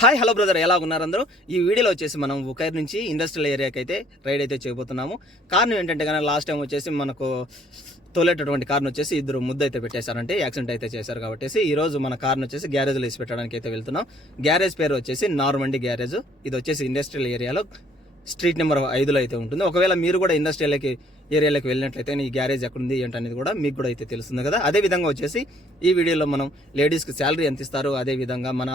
Hi hello brother, ఎలా ఉన్నారు అందరూ? ఈ వీడియోలో వచ్చేసి మనం ఉకైర్ నుంచి ఇండస్ట్రియల్ ఏరియాకి అయితే రైడ్ అయితే చేయబోతున్నాము. కారణం ఏంటంటే కానీ లాస్ట్ టైం వచ్చేసి మనకు తోలేటటువంటి కార్ను వచ్చేసి ఇద్దరు ముద్దు అయితే పెట్టేశారంటే యాక్సిడెంట్ అయితే చేశారు కాబట్టి ఈ రోజు మన కార్ను వచ్చేసి గ్యారేజ్లో వేసి పెట్టడానికి అయితే వెళ్తున్నాం. గ్యారేజ్ పేరు వచ్చేసి నార్మండి గ్యారేజ్. ఇది వచ్చేసి ఇండస్ట్రియల్ ఏరియాలో స్ట్రీట్ నెంబర్ 5లో అయితే ఉంటుంది. ఒకవేళ మీరు కూడా ఇండస్ట్రియల్ ఏరియాలోకి వెళ్ళినట్లయితే ఈ గ్యారేజ్ ఎక్కడుంది ఏంటనేది కూడా మీకు కూడా అయితే తెలుస్తుంది కదా. అదేవిధంగా వచ్చేసి ఈ వీడియోలో మనం లేడీస్కి శాలరీ ఎంత ఇస్తారు, అదేవిధంగా మన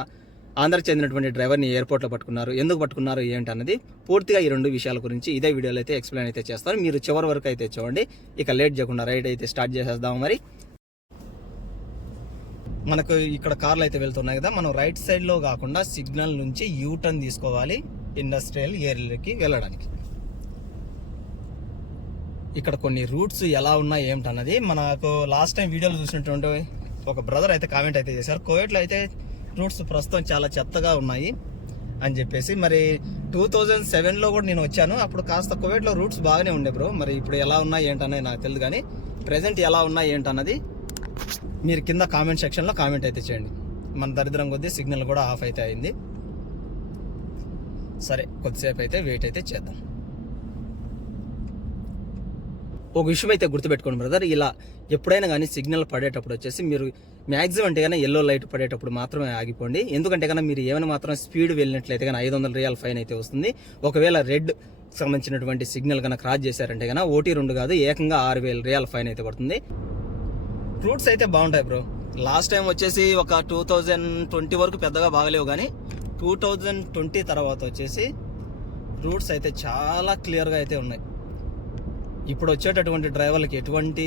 ఆంధ్రాకి చెందినటువంటి డ్రైవర్ని ఎయిర్పోర్ట్లో పట్టుకున్నారు, ఎందుకు పట్టుకున్నారు ఏంటన్నది పూర్తిగా ఈ రెండు విషయాల గురించి ఇదే వీడియోలో అయితే ఎక్స్ప్లెయిన్ అయితే చేస్తాను. మీరు చివరి వరకు అయితే చూడండి. ఇక లేట్ చేయకుండా రైడ్ అయితే స్టార్ట్ చేసేద్దాం. మరి మనకు ఇక్కడ కార్లు అయితే వెళ్తున్నాయి కదా, మనం రైట్ సైడ్లో కాకుండా సిగ్నల్ నుంచి యూటర్న్ తీసుకోవాలి ఇండస్ట్రియల్ ఏరియాకి వెళ్ళడానికి. ఇక్కడ కొన్ని రూట్స్ ఎలా ఉన్నాయి ఏమిటన్నది మనకు లాస్ట్ టైం వీడియోలో చూసినటువంటి ఒక బ్రదర్ అయితే కామెంట్ అయితే చేశారు, కువైట్లో అయితే రూట్స్ ప్రస్తుతం చాలా చెత్తగా ఉన్నాయి అని చెప్పేసి. మరి 2007లో కూడా నేను వచ్చాను, అప్పుడు కాస్త కువైట్లో రూట్స్ బాగానే ఉండే బ్రో. మరి ఇప్పుడు ఎలా ఉన్నాయి ఏంటనేది నాకు తెలియదు, కానీ ప్రజెంట్ ఎలా ఉన్నాయి ఏంటన్నది మీరు కింద కామెంట్ సెక్షన్లో కామెంట్ అయితే చేయండి. మన దరిద్రం కొద్దీ సిగ్నల్ కూడా ఆఫ్ అయితే అయింది. సరే, కొద్దిసేపు అయితే వెయిట్ అయితే చేద్దాం. ఒక విషయం అయితే గుర్తుపెట్టుకోండి బ్రదర్, ఇలా ఎప్పుడైనా కానీ సిగ్నల్ పడేటప్పుడు వచ్చేసి మీరు మ్యాక్సిమం అంటే కానీ ఎల్లో లైట్ పడేటప్పుడు మాత్రమే ఆగిపోండి. ఎందుకంటే కానీ మీరు ఏమైనా మాత్రం స్పీడ్ వెళ్ళినట్లయితే కానీ 500 రియాల్ ఫైన్ అయితే వస్తుంది. ఒకవేళ రెడ్ సంబంధించినటువంటి సిగ్నల్ కన్నా క్రాస్ చేశారంటే కానీ 1-2 కాదు, ఏకంగా 6000 రియాల్ ఫైన్ అయితే పడుతుంది. రూట్స్ అయితే బాగుంటాయి బ్రో. లాస్ట్ టైం వచ్చేసి ఒక 2020 వరకు పెద్దగా బాగలేవు, కానీ 2020 తర్వాత వచ్చేసి రూట్స్ అయితే చాలా క్లియర్గా అయితే ఉన్నాయి. ఇప్పుడు వచ్చేటటువంటి డ్రైవర్లకి ఎటువంటి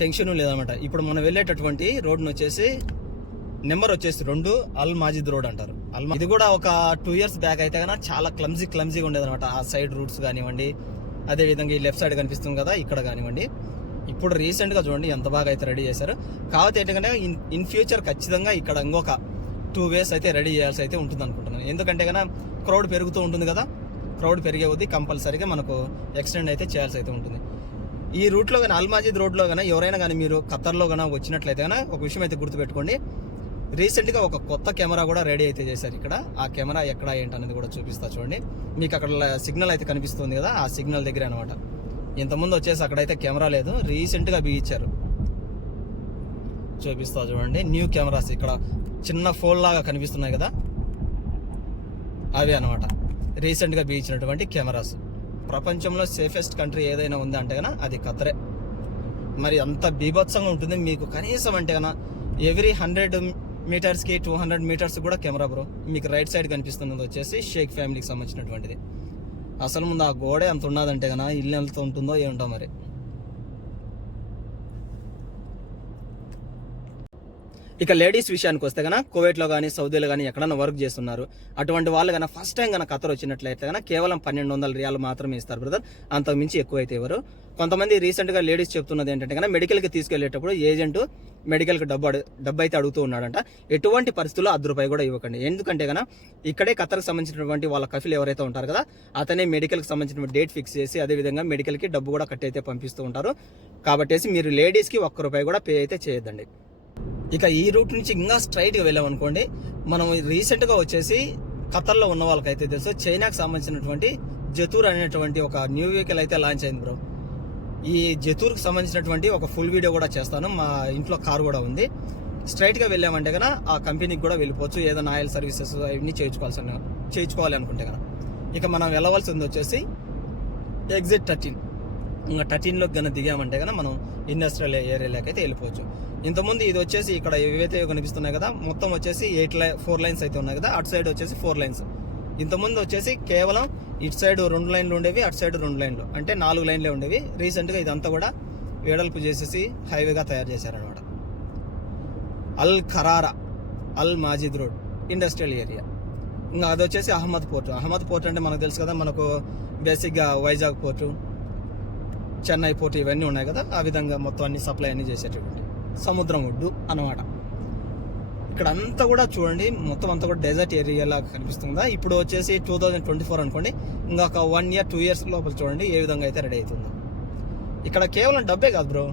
టెన్షన్ లేదన్నమాట. ఇప్పుడు మనం వెళ్ళేటటువంటి రోడ్ను వచ్చేసి నెంబర్ వచ్చేసి 2 అల్ మాజిద్ రోడ్ అంటారు. ఇది కూడా ఒక 2 years బ్యాక్ అయితే కన్నా చాలా క్లమ్జీగా ఉండేది అనమాట. ఆ సైడ్ రూట్స్ కానివ్వండి, అదేవిధంగా ఈ లెఫ్ట్ సైడ్ కనిపిస్తుంది కదా ఇక్కడ కానివ్వండి. ఇప్పుడు రీసెంట్గా చూడండి ఎంత బాగా అయితే రెడీ చేశారు. కాకపోతే ఏంటంటే ఇన్ ఫ్యూచర్ ఖచ్చితంగా ఇక్కడ ఇంకొక 2 ways అయితే రెడీ చేయాల్సి అయితే ఉంటుంది అనుకుంటున్నాను. ఎందుకంటే కన్నా క్రౌడ్ పెరుగుతూ ఉంటుంది కదా, క్రౌడ్ పెరిగే కొద్దీ కంపల్సరీగా మనకు ఎక్స్టెండ్ అయితే చేయాల్సి అయితే ఉంటుంది. ఈ రూట్లో కానీ అల్ మాజిద్ రోడ్లో కానీ ఎవరైనా కానీ మీరు ఖతర్లో కానీ వచ్చినట్లయితే కానీ ఒక విషయం అయితే గుర్తుపెట్టుకోండి, రీసెంట్గా ఒక కొత్త కెమెరా కూడా రెడీ అయితే చేశారు ఇక్కడ. ఆ కెమెరా ఎక్కడ ఏంటనేది కూడా చూపిస్తా చూడండి. మీకు అక్కడ సిగ్నల్ అయితే కనిపిస్తుంది కదా, ఆ సిగ్నల్ దగ్గర అనమాట. ఇంతకుముందు వచ్చేసి అక్కడైతే కెమెరా లేదు, రీసెంట్గా బిగించారు. చూపిస్తా చూడండి. న్యూ కెమెరాస్ ఇక్కడ చిన్న ఫోన్ లాగా కనిపిస్తున్నాయి కదా, అవే అనమాట రీసెంట్గా బిగించినటువంటి కెమెరాస్. ప్రపంచంలో సేఫెస్ట్ కంట్రీ ఏదైనా ఉంది అంటే కన్నా అది ఖతరే. మరి అంత బీభత్సంగా ఉంటుంది. మీకు కనీసం అంటే కన్నా ఎవ్రీ 100 మీటర్స్కి 200 మీటర్స్ కూడా కెమెరా బ్రో. మీకు రైట్ సైడ్ కనిపిస్తున్నది వచ్చేసి షేక్ ఫ్యామిలీకి సంబంధించినటువంటిది. అసలు ముందు ఆ గోడే అంత ఉన్నదంటే కన్నా ఇల్లు ఎంత ఉంటుందో ఏముంటో మరి. ఇక లేడీస్ విషయానికి వస్తే కన్నా కువైట్లో కానీ సౌదీలో కానీ ఎక్కడన్నా వర్క్ చేస్తున్నారు అటువంటి వాళ్ళు కన్నా ఫస్ట్ టైం కన్నా ఖతర్ వచ్చినట్లయితే కన్నా కేవలం 1200 రియాలు మాత్రమే ఇస్తారు బ్రదర్, అంతకు మించి ఎక్కువ అయితే ఎవరు. కొంతమంది రీసెంట్గా లేడీస్ చెప్తున్నది ఏంటంటే కన్నా మెడికల్కి తీసుకెళ్లేటప్పుడు ఏజెంట్ మెడికల్కి డబ్బు అయితే అడుగుతూ ఉన్నాడంట. ఎటువంటి పరిస్థితుల్లో ₹10 కూడా ఇవ్వకండి. ఎందుకంటే కన్నా ఇక్కడే ఖతర్కి సంబంధించినటువంటి వాళ్ళ కఫీలు ఎవరైతే ఉంటారు కదా, అతనే మెడికల్కి సంబంధించిన డేట్ ఫిక్స్ చేసి అదేవిధంగా మెడికల్కి డబ్బు కూడా కట్టి అయితే పంపిస్తూ ఉంటారు. కాబట్టి మీరు లేడీస్కి ₹1 కూడా పే అయితే చేయొద్దండి. ఇక ఈ రూట్ నుంచి ఇంకా స్ట్రైట్గా వెళ్ళామనుకోండి, మనం రీసెంట్గా వచ్చేసి ఖతర్లో ఉన్న వాళ్ళకైతే తెలుసు చైనాకి సంబంధించినటువంటి జతూర్ అనేటువంటి ఒక న్యూ వెహికల్ అయితే లాంచ్ అయింది బ్రో. ఈ జతూర్కి సంబంధించినటువంటి ఒక ఫుల్ వీడియో కూడా చేస్తాను. మా ఇంట్లో కార్ కూడా ఉంది. స్ట్రైట్గా వెళ్ళామంటే కన్నా ఆ కంపెనీకి కూడా వెళ్ళిపోవచ్చు. ఏదైనా ఆయిల్ సర్వీసెస్ అవన్నీ చేయించుకోవాలి అనుకుంటే కన్నా. ఇక మనం వెళ్ళవలసింది వచ్చేసి ఎగ్జిట్ 13. ఇంకా 13లోకి కన్నా దిగామంటే కన్నా మనం ఇండస్ట్రియల్ ఏరియాలోకి అయితే వెళ్ళిపోవచ్చు. ఇంతకుముందు ఇది వచ్చేసి ఇక్కడ ఏవైతే కనిపిస్తున్నాయి కదా, మొత్తం వచ్చేసి 4 లైన్స్ అయితే ఉన్నాయి కదా, అటు సైడ్ వచ్చేసి 4 లైన్స్. ఇంతకుముందు వచ్చేసి కేవలం ఇటు సైడ్ 2 లైన్లు ఉండేవి, అటు సైడ్ 2 లైన్లు, అంటే 4 లైన్లే ఉండేవి. రీసెంట్గా ఇదంతా కూడా వెడల్పు చేసేసి హైవేగా తయారు చేశారనమాట. అల్ ఖరారా అల్ మాజిద్ రోడ్ ఇండస్ట్రియల్ ఏరియా. ఇంకా అది వచ్చేసి అహ్మద్ పోర్ట్ అంటే మనకు తెలుసు కదా, మనకు బేసిక్గా వైజాగ్ పోర్టు, చెన్నై పోర్ట్ ఇవన్నీ ఉన్నాయి కదా, ఆ విధంగా మొత్తం అన్ని సప్లై అన్ని చేసేటటువంటి సముద్రం ఒడ్డు అన్నమాట. ఇక్కడ అంతా కూడా చూడండి, మొత్తం అంతా కూడా డెజర్ట్ ఏరియా లాగా కనిపిస్తుందా. ఇప్పుడు వచ్చేసి 2024 అనుకోండి, ఇంకొక 1 year 2 years లోపల చూడండి ఏ విధంగా అయితే రెడీ అవుతుందో. ఇక్కడ కేవలం డబ్బే కాదు బ్రో,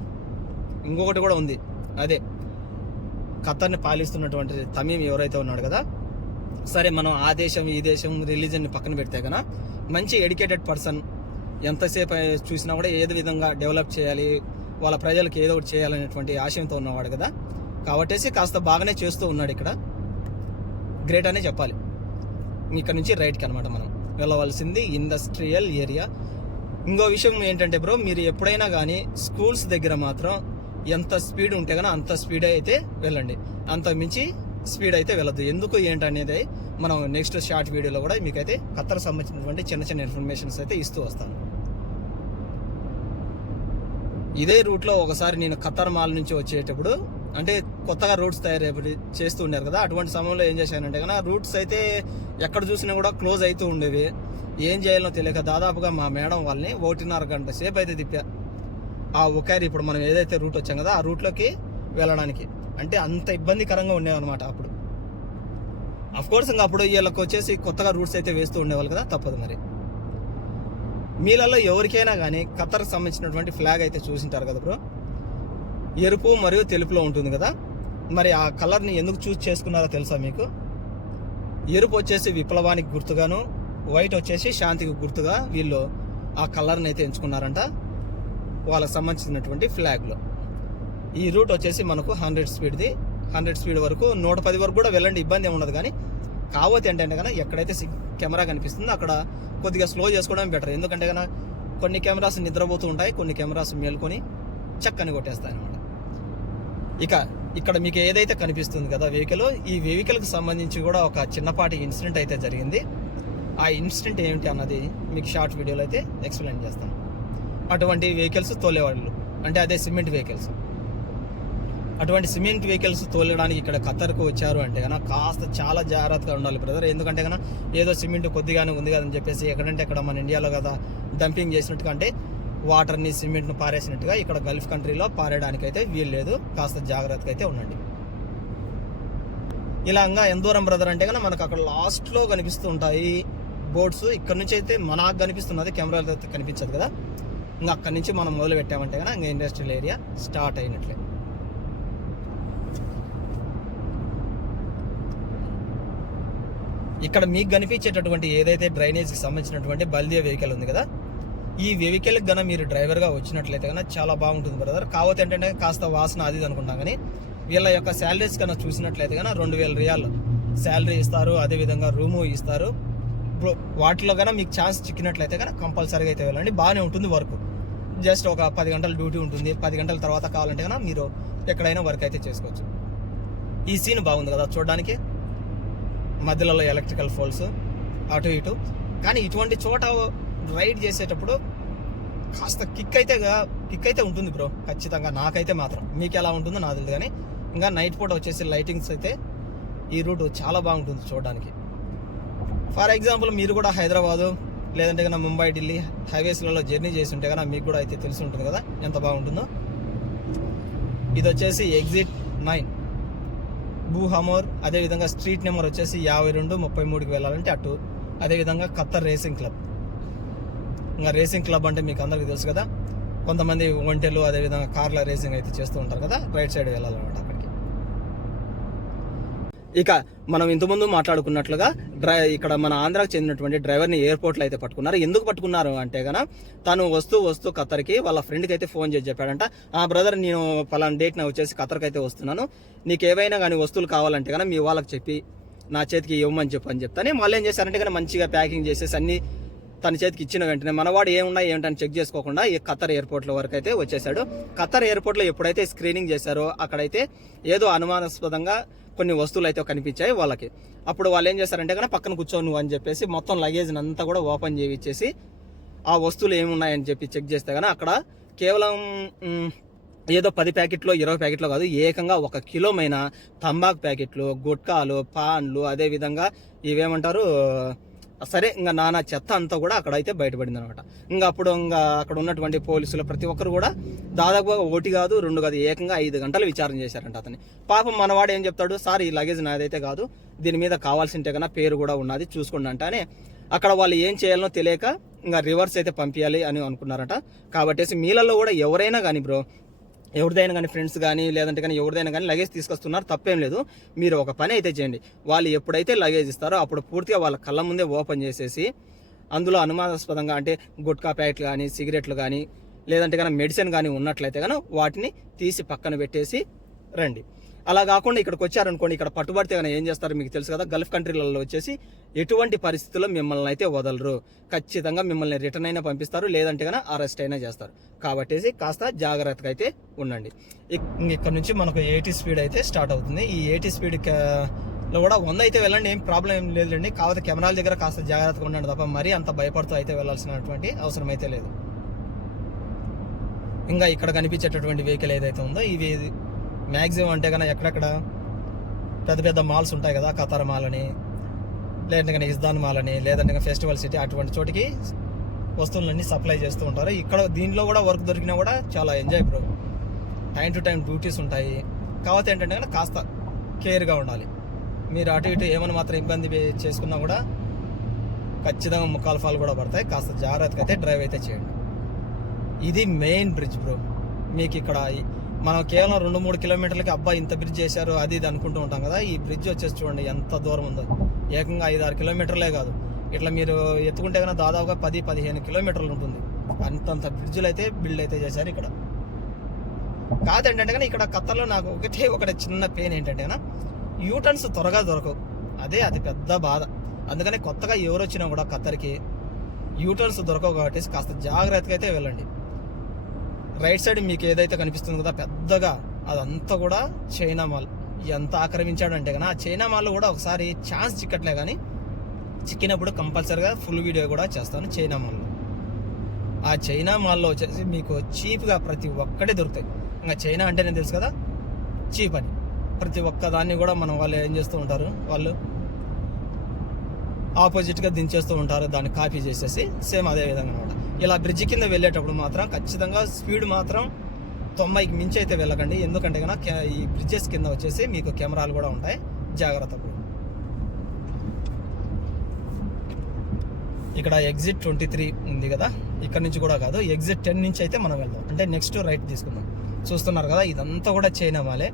ఇంకొకటి కూడా ఉంది. అదే ఖతర్ని పాలిస్తున్నటువంటి తమీమ్ ఎవరైతే ఉన్నాడు కదా, సరే మనం ఆ దేశం ఈ దేశం రిలీజన్ని పక్కన పెడితే కన్నా మంచి ఎడ్యుకేటెడ్ పర్సన్ ఎంతసేపు చూసినా కూడా ఏదో విధంగా డెవలప్ చేయాలి, వాళ్ళ ప్రజలకు ఏదో ఒకటి చేయాలనేటువంటి ఆశయంతో ఉన్నవాడు కదా. కాబట్టి కాస్త బాగానే చేస్తూ ఉన్నాడు. ఇక్కడ గ్రేట్ అనే చెప్పాలి. ఇక్కడ నుంచి రైట్కి అనమాట మనం వెళ్ళవలసింది ఇండస్ట్రియల్ ఏరియా. ఇంకో విషయం ఏంటంటే బ్రో, మీరు ఎప్పుడైనా కానీ స్కూల్స్ దగ్గర మాత్రం ఎంత స్పీడ్ ఉంటే కానీ అంత స్పీడ్ అయితే వెళ్ళండి, అంత మించి స్పీడ్ అయితే వెళ్ళద్దు. ఎందుకు ఏంటనేది మనం నెక్స్ట్ షార్ట్ వీడియోలో కూడా మీకైతే ఖత్తర్ సంబంధించినటువంటి చిన్న చిన్న ఇన్ఫర్మేషన్స్ అయితే ఇస్తూ వస్తాను. ఇదే రూట్లో ఒకసారి నేను ఖత్తర్ మాల్ నుంచి వచ్చేటప్పుడు, అంటే కొత్తగా రూట్స్ తయారు చేస్తూ ఉన్నారు కదా, అటువంటి సమయంలో ఏం చేశానంటే కన్నా రూట్స్ అయితే ఎక్కడ చూసినా కూడా క్లోజ్ అవుతూ ఉండేవి. ఏం చేయాలో తెలియక దాదాపుగా మా మేడం వాళ్ళని 1.5 గంట సేపు అయితే తిప్పా ఆ ఒకేరి ఇప్పుడు మనం ఏదైతే రూట్ వచ్చాం కదా ఆ రూట్లోకి వెళ్ళడానికి. అంటే అంత ఇబ్బందికరంగా ఉండేవన్నమాట అప్పుడు. అఫ్కోర్స్ ఇంకా అప్పుడు వీళ్ళకి వచ్చేసి కొత్తగా రూట్స్ అయితే వేస్తూ ఉండేవాళ్ళు కదా, తప్పదు. మరి మీలలో ఎవరికైనా కానీ ఖత్తర్కి సంబంధించినటువంటి ఫ్లాగ్ అయితే చూసింటారు కదా బ్రో, ఎరుపు మరియు తెలుపులో ఉంటుంది కదా. మరి ఆ కలర్ని ఎందుకు చూస్ చేసుకున్నారో తెలుసా మీకు? ఎరుపు వచ్చేసి విప్లవానికి గుర్తుగాను, వైట్ వచ్చేసి శాంతికి గుర్తుగా వీళ్ళు ఆ కలర్ని అయితే ఎంచుకున్నారంట వాళ్ళకి సంబంధించినటువంటి ఫ్లాగ్లో. ఈ రూట్ వచ్చేసి మనకు 100 స్పీడ్ది, 100 స్పీడ్ వరకు 110 వరకు కూడా వెళ్ళండి, ఇబ్బంది ఏమి ఉండదు. కానీ కాకపోతే ఏంటంటే కన్నా ఎక్కడైతే కెమెరా కనిపిస్తుందో అక్కడ కొద్దిగా స్లో చేసుకోవడం బెటర్. ఎందుకంటే కన్నా కొన్ని కెమెరాస్ నిద్రపోతూ ఉంటాయి, కొన్ని కెమెరాస్ మేల్కొని చక్కని కొట్టేస్తాయి అన్నమాట. ఇక్కడ మీకు ఏదైతే కనిపిస్తుంది కదా వెహికల్, ఈ వెహికల్కి సంబంధించి కూడా ఒక చిన్నపాటి ఇన్సిడెంట్ అయితే జరిగింది. ఆ ఇన్సిడెంట్ ఏమిటి అన్నది మీకు షార్ట్ వీడియోలో అయితే ఎక్స్ప్లెయిన్ చేస్తాను. అటువంటి వెహికల్స్ తోలేవాళ్ళు, అంటే అదే సిమెంట్ వెహికల్స్. అటువంటి సిమెంట్ వెహికల్స్ తోలడానికి ఇక్కడ ఖత్తర్కు వచ్చారు అంటే కన్నా కాస్త చాలా జాగ్రత్తగా ఉండాలి బ్రదర్. ఎందుకంటే కన్నా ఏదో సిమెంట్ కొద్దిగానే ఉంది కదని చెప్పేసి ఎక్కడంటే అక్కడ మన ఇండియాలో కదా డంపింగ్ చేసినట్టుగా, అంటే వాటర్ని సిమెంట్ను పారేసినట్టుగా ఇక్కడ గల్ఫ్ కంట్రీలో పారేయడానికైతే వీలు లేదు. కాస్త జాగ్రత్తగా అయితే ఉండండి. ఇలా ఇంకా ఎంత దూరం బ్రదర్ అంటే కన్నా మనకు అక్కడ లాస్ట్లో కనిపిస్తూ ఉంటాయి బోట్స్. ఇక్కడ నుంచి అయితే మనకు కనిపిస్తున్నది, కెమెరాలో అయితే కనిపించదు కదా. ఇంకా అక్కడి నుంచి మనం మొదలు పెట్టామంటే కన్నా ఇంకా ఇండస్ట్రియల్ ఏరియా స్టార్ట్ అయినట్లే. ఇక్కడ మీకు కనిపించేటటువంటి ఏదైతే డ్రైనేజ్కి సంబంధించినటువంటి బల్దియా వెహికల్ ఉంది కదా, ఈ వెహికల్కి కన్నా మీరు డ్రైవర్గా వచ్చినట్లయితే కన్నా చాలా బాగుంటుంది బ్రదర్. కాకపోతే ఏంటంటే కాస్త వాసన అది అనుకుంటాం. కానీ వీళ్ళ యొక్క శాలరీస్ కన్నా చూసినట్లయితే కన్నా 2000 రియాల్ శాలరీ ఇస్తారు, అదేవిధంగా రూము ఇస్తారు. వాటిలో కన్నా మీకు ఛాన్స్ చిక్కినట్లయితే కన్నా కంపల్సరీగా అయితే వెళ్ళండి, బాగానే ఉంటుంది వర్క్. జస్ట్ ఒక 10 గంటల డ్యూటీ ఉంటుంది, 10 గంటల తర్వాత కావాలంటే కన్నా మీరు ఎక్కడైనా వర్క్ అయితే చేసుకోవచ్చు. ఈ సీన్ బాగుంది కదా చూడడానికి, మధ్యలో ఎలక్ట్రికల్ పోల్స్ అటు ఇటు. కానీ ఇటువంటి చోట రైడ్ చేసేటప్పుడు కాస్త కిక్ అయితే ఉంటుంది బ్రో ఖచ్చితంగా. నాకైతే మాత్రం, మీకు ఎలా ఉంటుందో నాకు తెలియదు. కానీ ఇంకా నైట్ పూట వచ్చేసి లైటింగ్స్ అయితే ఈ రూట్ చాలా బాగుంటుంది చూడడానికి. ఫర్ ఎగ్జాంపుల్ మీరు కూడా హైదరాబాదు లేదంటే కన్నా ముంబై ఢిల్లీ హైవేస్లలో జర్నీ చేసి ఉంటే కన్నా మీకు కూడా అయితే తెలిసి ఉంటుంది కదా ఎంత బాగుంటుందో. ఇది వచ్చేసి ఎగ్జిట్ 9 బూహమోర్. అదేవిధంగా స్ట్రీట్ నెంబర్ వచ్చేసి 5233కి వెళ్ళాలంటే అటు. అదేవిధంగా ఖత్తర్ రేసింగ్ క్లబ్. ఇంకా రేసింగ్ క్లబ్ అంటే మీకు అందరికీ తెలుసు కదా, కొంతమంది ఒంటెలు అదేవిధంగా కార్ల రేసింగ్ అయితే చేస్తూ ఉంటారు కదా, రైట్ సైడ్ వెళ్ళాలన్నమాట అక్కడికి. ఇక మనం ఇంతకుముందు మాట్లాడుకున్నట్లుగా ఇక్కడ మన ఆంధ్రాకు చెందినటువంటి డ్రైవర్ని ఎయిర్పోర్ట్లో అయితే పట్టుకున్నారు. ఎందుకు పట్టుకున్నారు అంటే గన తను వస్తూ ఖత్తర్కి వాళ్ళ ఫ్రెండ్కి అయితే ఫోన్ చేసి చెప్పాడంట, ఆ బ్రదర్ నేను పలానా డేట్ నా వచ్చేసి ఖత్తర్కి అయితే వస్తున్నాను, నీకు ఏవైనా కానీ వస్తువులు కావాలంటే కనుక మీ వాళ్ళకి చెప్పి నా చేతికి ఇవ్వమని చెప్పని చెప్తానే. వాళ్ళు ఏం చేశారంటే కనుక మంచిగా ప్యాకింగ్ చేసేసి అన్ని తన చేతికి ఇచ్చిన వెంటనే మనవాడు ఏమున్నాయి ఏంటని చెక్ చేసుకోకుండా ఈ ఖత్తర్ ఎయిర్పోర్ట్లో వరకు అయితే వచ్చేసాడు. ఖత్తర్ ఎయిర్పోర్ట్లో ఎప్పుడైతే స్క్రీనింగ్ చేశారో అక్కడైతే ఏదో అనుమానాస్పదంగా కొన్ని వస్తువులు అయితే కనిపించాయి వాళ్ళకి. అప్పుడు వాళ్ళు ఏం చేశారంటే కనుక పక్కన కూర్చో నువ్వు అని చెప్పేసి మొత్తం లగేజ్ అంతా కూడా ఓపెన్ చేయించేసి ఆ వస్తువులు ఏమున్నాయని చెప్పి చెక్ చేస్తే కనుక అక్కడ కేవలం ఏదో 10 ప్యాకెట్లు 20 ప్యాకెట్లు కాదు, ఏకంగా 1 కిలోమైన తంబాకు ప్యాకెట్లు, గుట్కాలు, పాన్లు, అదేవిధంగా ఇవేమంటారు సరే ఇంకా నానా చెత్త అంతా కూడా అక్కడైతే బయటపడింది అనమాట. ఇంకా అప్పుడు ఇంకా అక్కడ ఉన్నటువంటి పోలీసులు ప్రతి ఒక్కరు కూడా దాదాపుగా 1 కాదు 2 కాదు ఏకంగా 5 గంటలు విచారణ చేశారంట అతన్ని. పాపం మనవాడు ఏం చెప్తాడు, సార్ ఈ లగేజ్ నాదైతే కాదు, దీని మీద కావాల్సింటే కన్నా పేరు కూడా ఉన్నది చూసుకోండి అంటానే. అక్కడ వాళ్ళు ఏం చేయాలనో తెలియక ఇంకా రివర్స్ అయితే పంపించాలి అని అనుకున్నారట. కాబట్టి మీలలో కూడా ఎవరైనా కానీ బ్రో ఎవరిదైనా కానీ ఫ్రెండ్స్ కానీ లేదంటే కానీ ఎవరిదైనా కానీ లగేజ్ తీసుకొస్తున్నారు, తప్పేం లేదు. మీరు ఒక పని అయితే చేయండి, వాళ్ళు ఎప్పుడైతే లగేజ్ ఇస్తారో అప్పుడు పూర్తిగా వాళ్ళ కళ్ళ ముందే ఓపెన్ చేసేసి అందులో అనుమానాస్పదంగా అంటే గుట్కా ప్యాకెట్లు కానీ సిగరెట్లు కానీ లేదంటే కానీ మెడిసిన్ కానీ ఉన్నట్లయితే కానీ వాటిని తీసి పక్కన పెట్టేసి రండి. అలా కాకుండా ఇక్కడికి వచ్చారనుకోండి, ఇక్కడ పట్టుబడితే కానీ ఏం చేస్తారో మీకు తెలుసు కదా, గల్ఫ్ కంట్రీలలో వచ్చేసి ఎటువంటి పరిస్థితుల్లో మిమ్మల్ని అయితే వదలరు, ఖచ్చితంగా మిమ్మల్ని రిటర్న్ అయినా పంపిస్తారు, లేదంటే కానీ అరెస్ట్ అయినా చేస్తారు. కాబట్టి కాస్త జాగ్రత్తగా అయితే ఉండండి. ఇక్కడ నుంచి మనకు 80 స్పీడ్ అయితే స్టార్ట్ అవుతుంది. ఈ 80 స్పీడ్ లో కూడా 100 అయితే వెళ్ళండి, ఏం ప్రాబ్లం ఏం లేదండి. కాకపోతే కెమెరాల దగ్గర కాస్త జాగ్రత్తగా ఉండండి తప్ప మరీ అంత భయపడుతూ అయితే వెళ్ళాల్సినటువంటి అవసరం అయితే లేదు. ఇంకా ఇక్కడ కనిపించేటటువంటి వెహికల్ ఏదైతే ఉందో ఇవి మ్యాక్సిమం అంటే కన్నా ఎక్కడెక్కడ పెద్ద పెద్ద మాల్స్ ఉంటాయి కదా, ఖతార్ మాల్ అని లేదంటే కానీ ఇస్దాన్ మాల్ అని లేదంటే ఫెస్టివల్ సిటీ అటువంటి చోటికి వస్తువులన్నీ సప్లై చేస్తూ ఉంటారు. ఇక్కడ దీంట్లో కూడా వర్క్ దొరికినా కూడా చాలా enjoy bro. Time to time duties ఉంటాయి. కాకపోతే ఏంటంటే కానీ కాస్త కేర్గా ఉండాలి. మీరు అటు ఇటు ఏమైనా మాత్రం ఇబ్బంది చేసుకున్నా కూడా ఖచ్చితంగా ముఖాల్ఫాలు కూడా పడతాయి. కాస్త జాగ్రత్తగా అయితే డ్రైవ్ అయితే చేయండి. ఇది మెయిన్ బ్రిడ్జ్ బ్రో. మీకు ఇక్కడ మనం కేవలం 2-3 కిలోమీటర్లకి అబ్బా ఇంత బ్రిడ్జ్ చేశారు అది ఇది అనుకుంటూ ఉంటాం కదా. ఈ బ్రిడ్జ్ వచ్చేసి చూడండి ఎంత దూరం ఉందో, ఏకంగా 5-6 కిలోమీటర్లే కాదు, ఇట్లా మీరు ఎత్తుకుంటే కన్నా దాదాపుగా 10-15 కిలోమీటర్లు ఉంటుంది. అంతంత బ్రిడ్జ్లు అయితే బిల్డ్ అయితే చేశారు ఇక్కడ. కాదేంటంటే కానీ ఇక్కడ ఖత్తర్లో నాకు ఒకటి చిన్న పెయిన్ ఏంటంటే కన్నా యూటర్న్స్ త్వరగా దొరకవు, అదే అది పెద్ద బాధ. అందుకని కొత్తగా ఎవరు వచ్చినా కూడా ఖత్తర్కి యూటర్న్స్ దొరకవు కాబట్టి కాస్త జాగ్రత్తగా అయితే వెళ్ళండి. రైట్ సైడ్ మీకు ఏదైతే కనిపిస్తుంది కదా పెద్దగా, అదంతా కూడా చైనా మాల్. ఎంత ఆక్రమించాడంటే కానీ ఆ చైనా మాల్లో కూడా ఒకసారి ఛాన్స్ చిక్కట్లే, కానీ చిక్కినప్పుడు కంపల్సరీగా ఫుల్ వీడియో కూడా చేస్తాను చైనా మాల్లో. ఆ చైనా మాల్లో వచ్చేసి మీకు చీప్గా ప్రతి ఒక్కటే దొరుకుతాయి. ఇంకా చైనా అంటే నేను తెలుసు కదా చీప్ అని, ప్రతి ఒక్క దాన్ని కూడా మనం వాళ్ళు ఏం చేస్తూ ఉంటారు, వాళ్ళు ఆపోజిట్గా దించేస్తూ ఉంటారు, దాన్ని కాపీ చేసేసి సేమ్ అదే విధంగా అనమాట. ఇలా బ్రిడ్జ్ కింద వెళ్ళేటప్పుడు మాత్రం ఖచ్చితంగా స్పీడ్ మాత్రం 90కి మించి అయితే వెళ్ళకండి. ఎందుకంటే కనుక ఈ బ్రిడ్జెస్ కింద వచ్చేసి మీకు కెమెరాలు కూడా ఉంటాయి, జాగ్రత్త. ఇక్కడ ఎగ్జిట్ 23 ఉంది కదా, ఇక్కడ నుంచి కూడా కాదు, ఎగ్జిట్ 10 నుంచి అయితే మనం వెళ్దాం. అంటే నెక్స్ట్ రైట్ తీసుకుందాం. చూస్తున్నారు కదా ఇదంతా కూడా చైనా మాలే.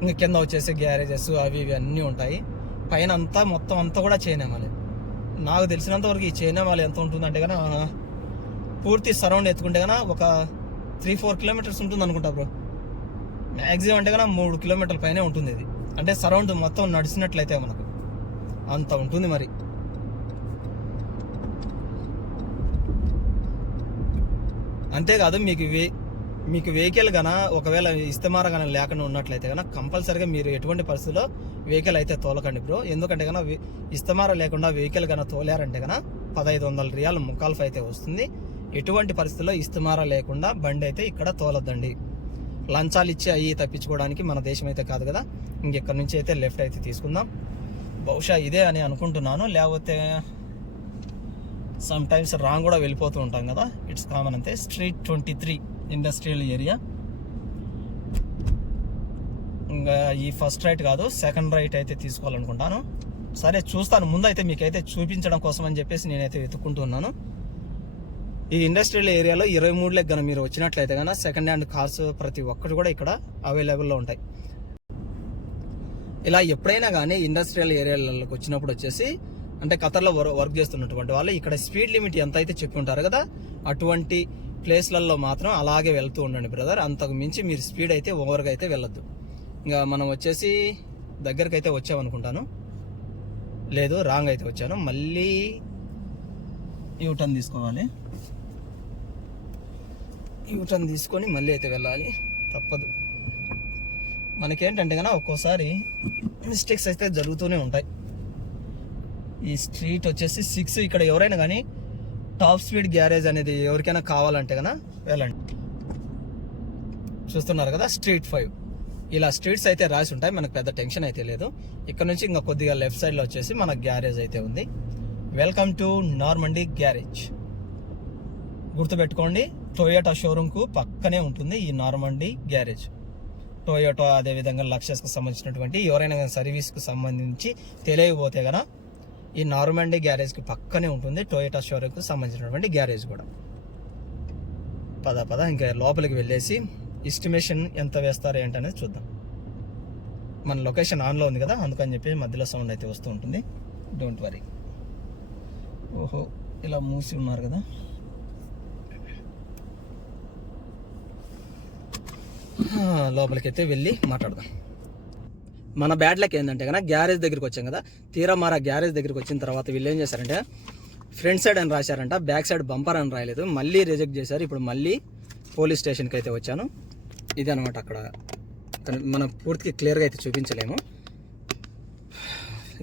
ఇంకా కింద వచ్చేసి గ్యారేజెస్ అవి ఇవి అన్నీ ఉంటాయి. పైన అంతా మొత్తం అంతా కూడా చైనా మాలే. నాకు తెలిసినంత వరకు ఈ చైనా మాల్ ఎంత ఉంటుందంటే కన్నా పూర్తి సరౌండ్ ఎత్తుకుంటే కన్నా ఒక 3-4 కిలోమీటర్స్ ఉంటుంది అనుకుంటా బ్రో. మ్యాక్సిమం అంటే కన్నా 3 కిలోమీటర్ల పైనే ఉంటుంది ఇది. అంటే సరౌండ్ మొత్తం నడిచినట్లయితే మనకు అంత ఉంటుంది. మరి అంతేకాదు మీకు వెహికల్ కన్నా ఒకవేళ ఇస్తమారా కానీ లేకుండా ఉన్నట్లయితే కన్నా కంపల్సరీగా మీరు ఎటువంటి పరిస్థితుల్లో వెహికల్ అయితే తోలకండి బ్రో. ఎందుకంటే కన్నా ఇస్తమారా లేకుండా వెహికల్ కన్నా తోలారంటే కన్నా 1500 రియాల్ ముఖాల్ఫ్ అయితే వస్తుంది. ఎటువంటి పరిస్థితుల్లో ఇస్తమారా లేకుండా బండి అయితే ఇక్కడ తోలొద్దండి. లంచాలు ఇచ్చి అవి తప్పించుకోవడానికి మన దేశం అయితే కాదు కదా. ఇంకెక్కడ నుంచి అయితే లెఫ్ట్ అయితే తీసుకుందాం. బహుశా ఇదే అని అనుకుంటున్నాను, లేకపోతే సమ్ టైమ్స్ రాంగ్ కూడా వెళ్ళిపోతూ ఉంటాం కదా, ఇట్స్ కామన్ అంతే. Street 23 industrial area. ఇంకా ఈ ఫస్ట్ రైట్ కాదు, సెకండ్ రైట్ అయితే తీసుకోవాలనుకుంటాను. సరే చూస్తాను, ముందైతే మీకైతే చూపించడం కోసం అని చెప్పేసి నేనైతే వెతుక్కుంటున్నాను. ఈ ఇండస్ట్రియల్ ఏరియాలో 23 లెక్క కనుక మీరు వచ్చినట్లయితే కనుక సెకండ్ హ్యాండ్ కార్స్ ప్రతి ఒక్కటి కూడా ఇక్కడ అవైలబుల్లో ఉంటాయి. ఇలా ఎప్పుడైనా కానీ ఇండస్ట్రియల్ ఏరియాలకు వచ్చినప్పుడు వచ్చేసి అంటే ఖతర్లో వర్క్ చేస్తున్నటువంటి వాళ్ళు ఇక్కడ స్పీడ్ లిమిట్ ఎంత అయితే చెప్పి ఉంటారు కదా, అటువంటి ప్లేస్లలో మాత్రం అలాగే వెళ్తూ ఉండండి బ్రదర్. అంతకు మించి మీరు స్పీడ్ అయితే ఓవర్గా అయితే వెళ్ళొద్దు. ఇంకా మనం వచ్చేసి దగ్గరకు అయితే వచ్చామనుకుంటాను, లేదు రాంగ్ అయితే వచ్చాను. మళ్ళీ యూటర్న్ తీసుకోవాలి, యూటర్న్ తీసుకొని మళ్ళీ అయితే వెళ్ళాలి, తప్పదు. మనకేంటంటే కన్నా ఒక్కోసారి మిస్టేక్స్ అయితే జరుగుతూనే ఉంటాయి. ఈ స్ట్రీట్ వచ్చేసి 6. ఇక్కడ ఎవరైనా కానీ టాప్ స్పీడ్ గ్యారేజ్ అనేది ఎవరికైనా కావాలంటే కన్నా వెళ్ళండి. చూస్తున్నారు కదా స్ట్రీట్ 5. ఇలా స్ట్రీట్స్ అయితే రాసి ఉంటాయి, మనకు పెద్ద టెన్షన్ అయితే లేదు. ఇక్కడ నుంచి ఇంకా కొద్దిగా లెఫ్ట్ సైడ్లో వచ్చేసి మన గ్యారేజ్ అయితే ఉంది. Welcome to Normandy garage. గుర్తుపెట్టుకోండి, టొయోటా షోరూమ్కు పక్కనే ఉంటుంది ఈ నార్మండీ గ్యారేజ్. టొయోటా అదేవిధంగా లక్సస్కి సంబంధించినటువంటి ఎవరైనా సర్వీస్కి సంబంధించి తెలియకపోతే కనుక ఈ నార్మండీ గ్యారేజ్కి పక్కనే ఉంటుంది టొయోటా షోరూమ్కి సంబంధించినటువంటి గ్యారేజ్ కూడా. పద ఇంకా లోపలికి వెళ్ళేసి ఎస్టిమేషన్ ఎంత వేస్తారు ఏంటి అనేది చూద్దాం. మన లొకేషన్ ఆన్లో ఉంది కదా, అందుకని చెప్పి మధ్యలో సౌండ్ అయితే వస్తూ ఉంటుంది, డోంట్ వరీ. ఓహో, ఇలా మూసి ఉన్నారు కదా. లోపలికైతే వెళ్ళి మాట్లాడదాం. మన బ్యాడ్ లక్ ఏంటంటే కనుక గ్యారేజ్ దగ్గరికి వచ్చాం కదా, తీరా మారా గ్యారేజ్ దగ్గరికి వచ్చిన తర్వాత వీళ్ళు ఏం చేశారంటే ఫ్రంట్ సైడ్ అని రాశారంట, బ్యాక్ సైడ్ బంపర్ అని రాయలేదు, మళ్ళీ రిజెక్ట్ చేశారు. ఇప్పుడు మళ్ళీ పోలీస్ స్టేషన్కి అయితే వచ్చాను. ఇది అనమాట అక్కడ, మనం పూర్తిగా క్లియర్గా అయితే చూపించలేము.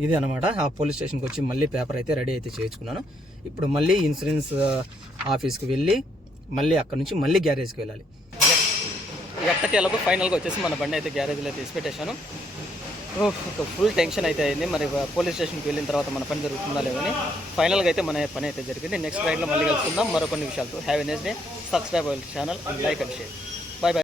ఇది అనమాట ఆ పోలీస్ స్టేషన్కి వచ్చి మళ్ళీ పేపర్ అయితే రెడీ అయితే చేయించుకున్నాను. ఇప్పుడు మళ్ళీ ఇన్సూరెన్స్ ఆఫీస్కి వెళ్ళి మళ్ళీ అక్కడ నుంచి మళ్ళీ గ్యారేజ్కి వెళ్ళాలి. ఎట్టకి ఎలాగో ఫైనల్గా వచ్చేసి మన బండి అయితే గ్యారేజ్లో తీసి పెట్టేశాను. ఒక ఫుల్ టెన్షన్ అయితే అయింది, మరి పోలీస్ స్టేషన్కి వెళ్ళిన తర్వాత మన పని జరుగుతుందా లేదని. ఫైనల్గా అయితే మన పని అయితే జరిగింది. నెక్స్ట్ రైడ్లో మళ్ళీ కలుసుకుందాం మరో కొన్ని విషయాలతో. Have a nice day. Subscribe our channel and like and share.